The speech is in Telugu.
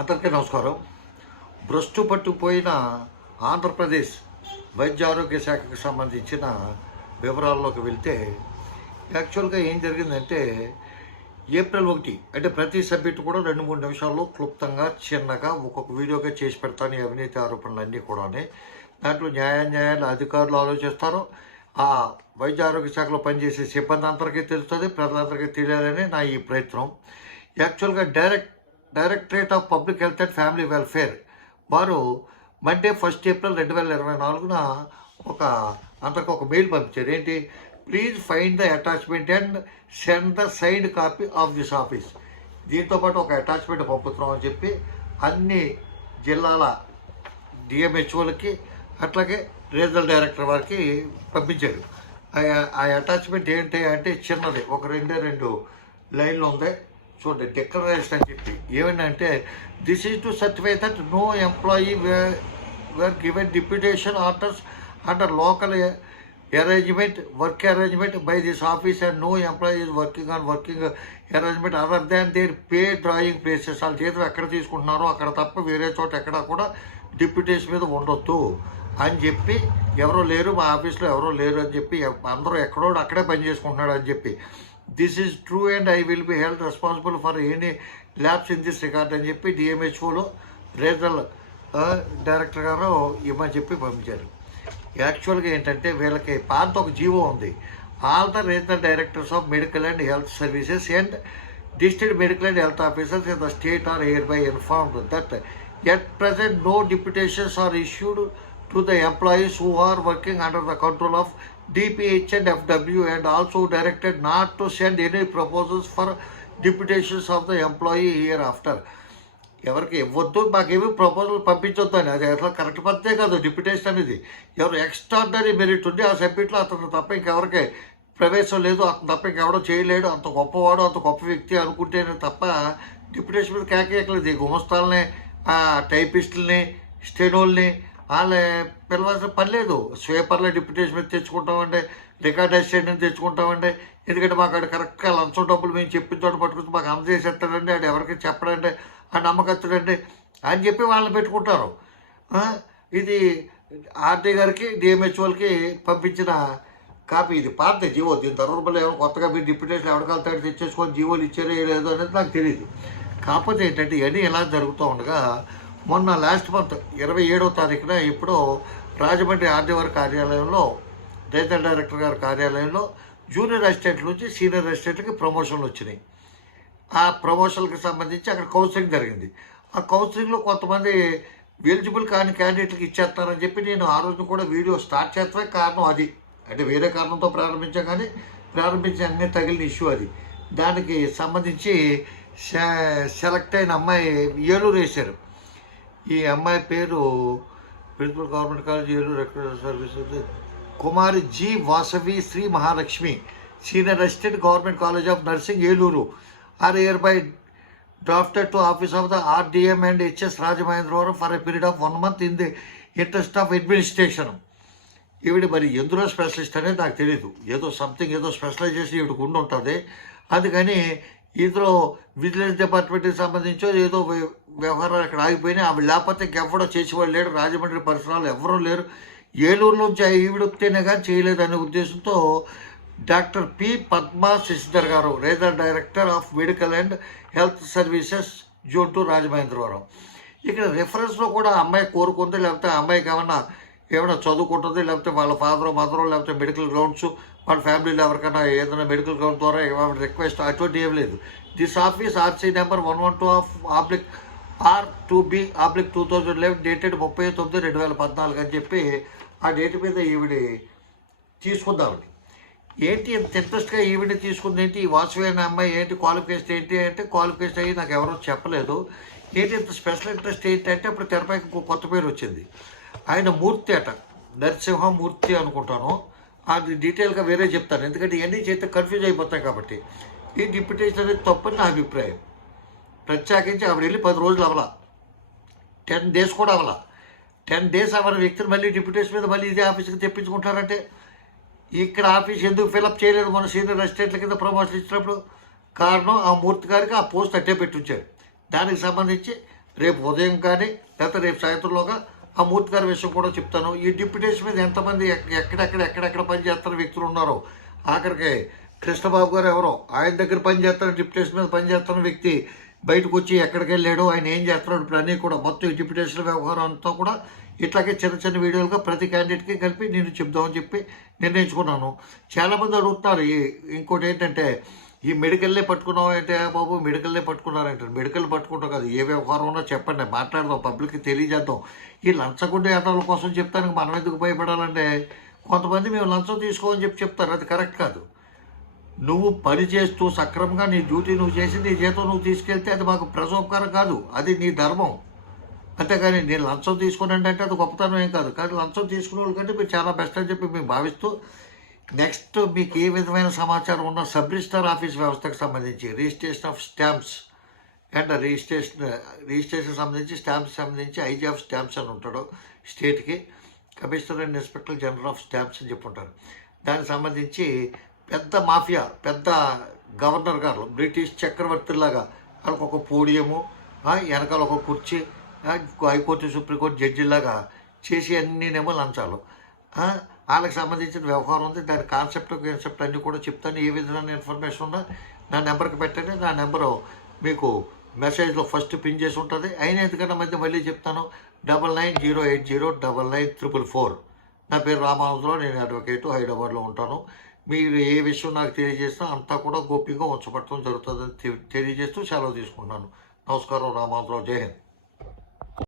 అందరికీ నమస్కారం. భ్రష్టు పట్టుకుపోయిన ఆంధ్రప్రదేశ్ వైద్య ఆరోగ్య శాఖకు సంబంధించిన వివరాల్లోకి వెళ్తే యాక్చువల్గా ఏం జరిగిందంటే ఏప్రిల్ ఒకటి అంటే ప్రతి సబ్జెక్టు కూడా రెండు మూడు నిమిషాల్లో క్లుప్తంగా చిన్నగా ఒక్కొక్క వీడియోగా చేసి పెడతాను అవినీతి ఆరోపణలన్నీ కూడానే. దాంట్లో న్యాయ న్యాయాలు అధికారులు ఆలోచిస్తారు. ఆ వైద్య ఆరోగ్య శాఖలో పనిచేసే సిబ్బంది అందరికీ తెలుస్తుంది ప్రజలందరికీ తెలియాలని నా ఈ ప్రయత్నం. యాక్చువల్గా direct directorate of public health and family welfare. వారు మండే ఫస్ట్ ఏప్రిల్ రెండు వేల ఇరవై నాలుగున ఒక అందరికి ఒక మెయిల్ పంపించారు. ఏంటి? Please find the attachment and send the side copy of this office. దీంతో పాటు ఒక అటాచ్మెంట్ పంపుతున్నాం అని చెప్పి అన్ని జిల్లాల డిఎంహెచ్ఓలకి అట్లాగే రీజనల్ డైరెక్టర్ వారికి పంపించారు. ఆ- ఆ అటాచ్మెంట్ ఏంటి అంటే చిన్నది. ఒక రెండే రెండు లైన్లు ఉంది. చూడండి డిక్లరేషన్ అని చెప్పి ఏమంటే this is to certify that no employee were given deputation orders under local arrangement, work arrangement by this office and no employee is working on working arrangement other than their pay drawing places. వాళ్ళ ఎక్కడ తీసుకుంటున్నారో అక్కడ తప్ప వేరే చోట ఎక్కడ కూడా డిప్యూటేషన్ మీద ఉండొద్దు అని చెప్పి ఎవరో లేరు మా ఆఫీస్లో ఎవరో లేరు అని చెప్పి అందరూ ఎక్కడో అక్కడే పని చేసుకుంటున్నాడు అని చెప్పి this is true and I will be held responsible for any lapse in this record అని చెప్పి డిఎంహెచ్ఓలో రీజనల్ డైరెక్టర్ గారు ఇవ్వని చెప్పి పంపించారు. యాక్చువల్గా ఏంటంటే వీళ్ళకి పాత ఒక జీవో ఉంది. All the regional directors of medical and health services and district medical and health officers in the state are hereby informed that at present no deputations are issued to the employees who are working under the control of DPH and FW and also directed not to send any proposals for deputations of the employee hereafter. ఎవరికి ఇవ్వద్దు మాకేమీ ప్రపోజల్ పంపించొద్దు అని. అది అసలు కరెక్ట్ పద్ధతే కాదు డిప్యుటేషన్ అనేది. ఎవరు ఎక్స్ట్రాడనరీ మెరిట్ ఉంది ఆ సబ్మిట్లో అతను తప్ప ఇంకెవరికి ప్రవేశం లేదు అతను తప్ప ఇంకెవడో చేయలేడు. అంత గొప్పవాడు అంత గొప్ప వ్యక్తి అనుకుంటేనే తప్ప డిప్యుటేషన్ మీద కేకేయట్లేదు ఈ గుమస్తాలని టైపిస్టుల్ని స్టెనోల్ని వాళ్ళ పిలవాల్సిన పని లేదు. స్వీపర్లో డిప్యుటేషన్ మీద తెచ్చుకుంటామండి రికార్డ్ అసిస్టెంట్ని తెచ్చుకుంటామండి. ఎందుకంటే మాకు అక్కడ కరెక్ట్గా లంచం డబ్బులు మేము చెప్పిన చోట పట్టుకుని మాకు అందజేసేస్తాడండి అది ఎవరికి చెప్పడండి ఆ నమ్మకస్తుడండి అని చెప్పి వాళ్ళని పెట్టుకుంటారు. ఇది ఆర్టీ గారికి డిఎంహెచ్ఓలకి పంపించిన కాపీ ఇది. పాత జీవో దీని తర్వాత ఏమో కొత్తగా మీరు డిప్యూటేషన్ ఎవరికాలతో తెచ్చేసుకొని జీవోలు ఇచ్చారో లేదో అనేది నాకు తెలియదు కాకపోతే ఏంటంటే ఇవన్నీ ఇలా జరుగుతూ ఉండగా మొన్న లాస్ట్ మంత్ ఇరవై ఏడవ తారీఖున ఇప్పుడు రాజమండ్రి ఆర్డీవర్ కార్యాలయంలో రీజనల్ డైరెక్టర్ గారి కార్యాలయంలో జూనియర్ అసిస్టెంట్ నుంచి సీనియర్ అసిస్టెంట్కి ప్రమోషన్లు వచ్చినాయి. ఆ ప్రమోషన్కి సంబంధించి అక్కడ కౌన్సిలింగ్ జరిగింది. ఆ కౌన్సిలింగ్లో కొంతమంది ఎలిజిబుల్ కాని క్యాండిడేట్కి ఇచ్చేస్తారని చెప్పి నేను ఆ రోజు కూడా వీడియో స్టార్ట్ చేస్తానే కారణం అది. అంటే వేరే కారణంతో ప్రారంభించాం కానీ ప్రారంభించే అన్నీ తగిలిన ఇష్యూ అది. దానికి సంబంధించి సెలెక్ట్ అయిన అమ్మాయి ఏలూరు వేశారు. ఈ అమ్మాయి పేరు principal government college Eluru recruitment services Kumari G Vasavi Sri Mahalakshmi senior assistant government college of nursing Eluru. Are hereby drafted to office of the RDM and HS Rajamahendravaram for a period of one month in the interest of administration ఈవిడ మరి ఎందులో స్పెషలిస్ట్ అనేది నాకు తెలియదు ఏదో సంథింగ్ ఏదో స్పెషలైజేషన్ ఈవిడకు ఉండి ఉంటుంది. అందుకని ఇందులో విజిలెన్స్ డిపార్ట్మెంట్కి సంబంధించో ఏదో వ్యవహారాలు అక్కడ ఆగిపోయినాయి. ఆమె లేకపోతే ఇంకెవడో చేసేవాళ్ళు లేడు. రాజమండ్రి పరిసరాలు ఎవరూ లేరు. ఏలూరు నుంచి ఆ ఈవిడ వస్తేనే కానీ చేయలేదనే ఉద్దేశంతో డాక్టర్ పి పద్మా శశిధర్ గారు regional director of medical and health services zone two Rajamahendravaram. ఇక్కడ రెఫరెన్స్లో కూడా అమ్మాయి కోరుకుంది లేకపోతే అమ్మాయికి ఏమన్నా ఏమైనా చదువుకుంటుంది లేకపోతే వాళ్ళ ఫాదర్ మదర్ లేకపోతే మెడికల్ గ్రౌండ్స్ వాళ్ళ ఫ్యామిలీలో ఎవరికైనా ఏదైనా మెడికల్ గ్రౌండ్ ద్వారా ఏమైనా రిక్వెస్ట్ అటువంటి ఏం లేదు. This office RC number one one two of oblique R two B oblique two thousand eleven dated ముప్పై తొమ్మిది రెండు వేల పద్నాలుగు అని చెప్పి ఆ డేట్ మీద ఈవిడ తీసుకుందామని ఏంటి ఇంత ఇంట్రెస్ట్గా ఈవిడ తీసుకుంది ఏంటి? ఈ వాసవి అనే అమ్మాయి ఏంటి? క్వాలిఫికేషన్ ఏంటి? అంటే క్వాలిఫికేషన్ అయ్యి నాకు ఎవరో చెప్పలేదు. ఏంటి ఇంత స్పెషల్ ఇంట్రెస్ట్ ఏంటి అంటే ఇప్పుడు తెరపైకి కొత్త పేరు వచ్చింది. ఆయన మూర్తి అట నరసింహమూర్తి అనుకుంటాను. అది డీటెయిల్గా వేరే చెప్తాను. ఎందుకంటే ఇవన్నీ చేస్తే కన్ఫ్యూజ్ అయిపోతాయి కాబట్టి. ఈ డిప్యుటేషన్ అనేది తప్పని నా అభిప్రాయం. ప్రత్యేకించి ఆవిడ వెళ్ళి పది రోజులు అవలా. టెన్ డేస్ కూడా అవలా. టెన్ డేస్ అవన్న వ్యక్తిని మళ్ళీ డిప్యూటేషన్ మీద మళ్ళీ ఇదే ఆఫీస్కి తెప్పించుకుంటారంటే ఇక్కడ ఆఫీస్ ఎందుకు ఫిలప్ చేయలేదు మన సీనియర్ అసిస్టెంట్ల కింద ప్రమోషన్ ఇచ్చినప్పుడు? కారణం ఆ మూర్తి గారికి ఆ పోస్ట్ అట్టే పెట్టించారు దానికి సంబంధించి రేపు ఉదయం కానీ లేకపోతే రేపు సాయంత్రంలోగా ఆ మూర్తి గారి విషయం కూడా చెప్తాను. ఈ డిప్యుటేషన్ మీద ఎంతమంది ఎక్కడెక్కడ ఎక్కడెక్కడ పనిచేస్తున్న వ్యక్తులు ఉన్నారో ఆఖరికి కృష్ణబాబు గారు ఎవరో ఆయన దగ్గర పనిచేస్తున్న డిప్యుటేషన్ మీద పనిచేస్తున్న వ్యక్తి బయటకు వచ్చి ఎక్కడికి వెళ్ళాడు ఆయన ఏం చేస్తున్నాడు ఇప్పుడు అన్నీ కూడా మొత్తం ఈ డిప్యుటేషన్ వ్యవహారం అంతా కూడా ఇట్లాగే చిన్న చిన్న వీడియోలుగా ప్రతి క్యాండిడేట్కి కలిపి నేను చెప్దామని చెప్పి నిర్ణయించుకున్నాను. చాలామంది అడుగుతున్నారు ఈ ఇంకోటి ఏంటంటే ఈ మెడికల్లే పట్టుకున్నావు అంటే బాబు? మెడికల్లే పట్టుకున్నారంటారు మెడికల్ పట్టుకుంటాం కాదు. ఏ వ్యవహారం ఉన్నా చెప్పండి. మాట్లాడదాం. పబ్లిక్కి తెలియజేద్దాం. ఈ లంచగొండ యాత్రల కోసం చెప్తానికి మనం ఎందుకు భయపడాలంటే కొంతమంది మేము లంచం తీసుకోమని చెప్పి చెప్తారు. అది కరెక్ట్ కాదు. నువ్వు పని చేస్తూ సక్రమంగా నీ డ్యూటీ నువ్వు చేసి నీ జీతం నువ్వు తీసుకెళ్తే అది మాకు ప్రజోపకారం కాదు. అది నీ ధర్మం. అంతేకాని నేను లంచం తీసుకుని అంటే అది గొప్పతనం ఏం కాదు. కానీ లంచం తీసుకునే వాళ్ళకంటే మీరు చాలా బెస్ట్ అని చెప్పి మేము భావిస్తూ నెక్స్ట్ మీకు ఏ విధమైన సమాచారం ఉన్న సబ్ రిజిస్టర్ ఆఫీస్ వ్యవస్థకు సంబంధించి registration of stamps and registration registration సంబంధించి స్టాంప్స్ సంబంధించి ఐజీ ఆఫ్ స్టాంప్స్ అని ఉంటాడు స్టేట్కి. Commissioner and inspector general of stamps అని చెప్పి ఉంటారు దానికి సంబంధించి పెద్ద మాఫియా పెద్ద గవర్నర్ గారు బ్రిటిష్ చక్రవర్తిలాగా వాళ్ళకు ఒక పోడియము వెనకాల ఒక కుర్చీ హైకోర్టు సుప్రీంకోర్టు జడ్జిలాగా చేసి అన్నీనేమో లంచాలు ఆ, వాళ్ళకి సంబంధించిన వ్యవహారం ఉంది. దాని కాన్సెప్ట్ కాన్సెప్ట్ అన్నీ కూడా చెప్తాను. ఏ విధమైన ఇన్ఫర్మేషన్ ఉన్నా నా నెంబర్కి పెట్టండి. నా నెంబరు మీకు మెసేజ్లో ఫస్ట్ పిన్ చేసి ఉంటుంది. అయిన ఎందుకంటే మధ్య మళ్ళీ చెప్తాను. Double nine zero eight zero double nine triple four నా పేరు రామానందరావు నేను అడ్వకేటు హైదరాబాద్లో ఉంటాను. మీరు ఏ విషయం నాకు తెలియజేసినా అంతా కూడా గోప్యంగా ఉంచబడటం జరుగుతుందని తెలియజేస్తూ సెలవు తీసుకుంటున్నాను. నమస్కారం రామానందరావు జై హింద్.